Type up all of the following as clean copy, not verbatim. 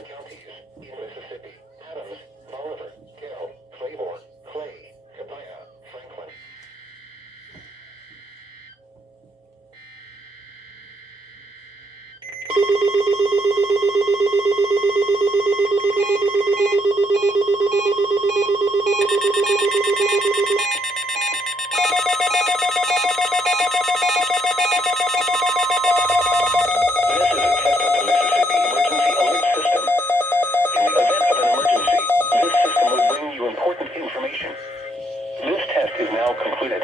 following counties in Mississippi: Adams, Bolivar, Carroll, Claiborne, Clay, Copiah, Franklin. This test is now concluded.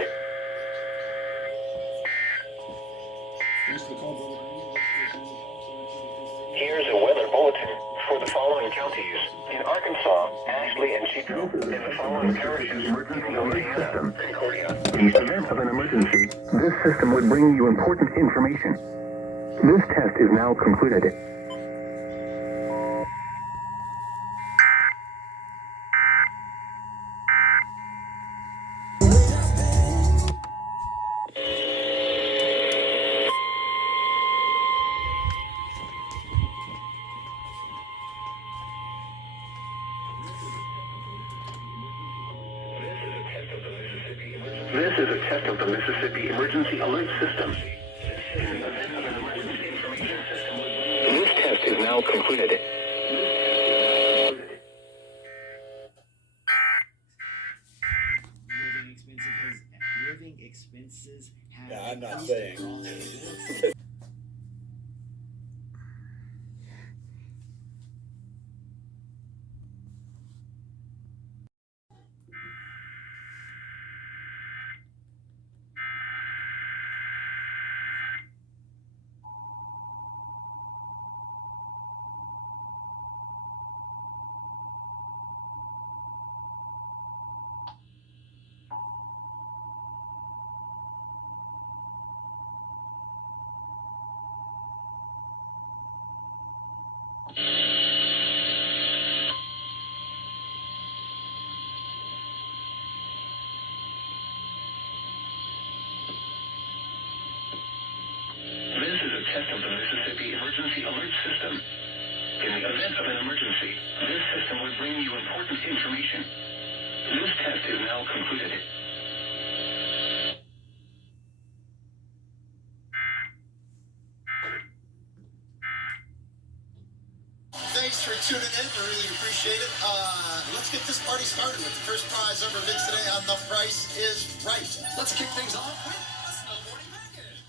Here's a weather bulletin for the following counties in Arkansas: Ashley and Chico, and the following parishes in Louisiana: Concordia. In the event of an emergency, this system would bring you important information. This test is now concluded. This is a test of the Mississippi Emergency Alert System. This test is now concluded. Living expenses have Yeah, I'm not saying. This is a test of the Mississippi Emergency Alert System. In the event of an emergency, this system would bring you important information. This test is now concluded. Thanks for tuning in. I really appreciate it. Let's get this party started with the first prize ever bids today on The Price is Right. Let's kick things off with a snowboarding package.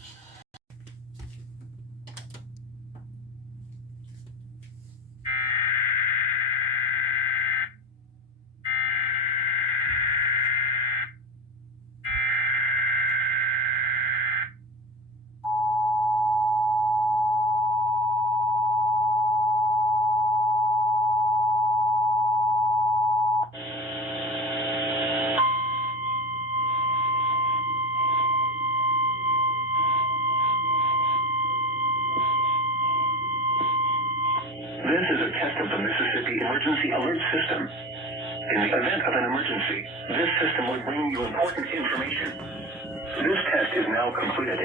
This is a test of the Mississippi Emergency Alert System. In the event of an emergency, this system would bring you important information. This test is now concluded.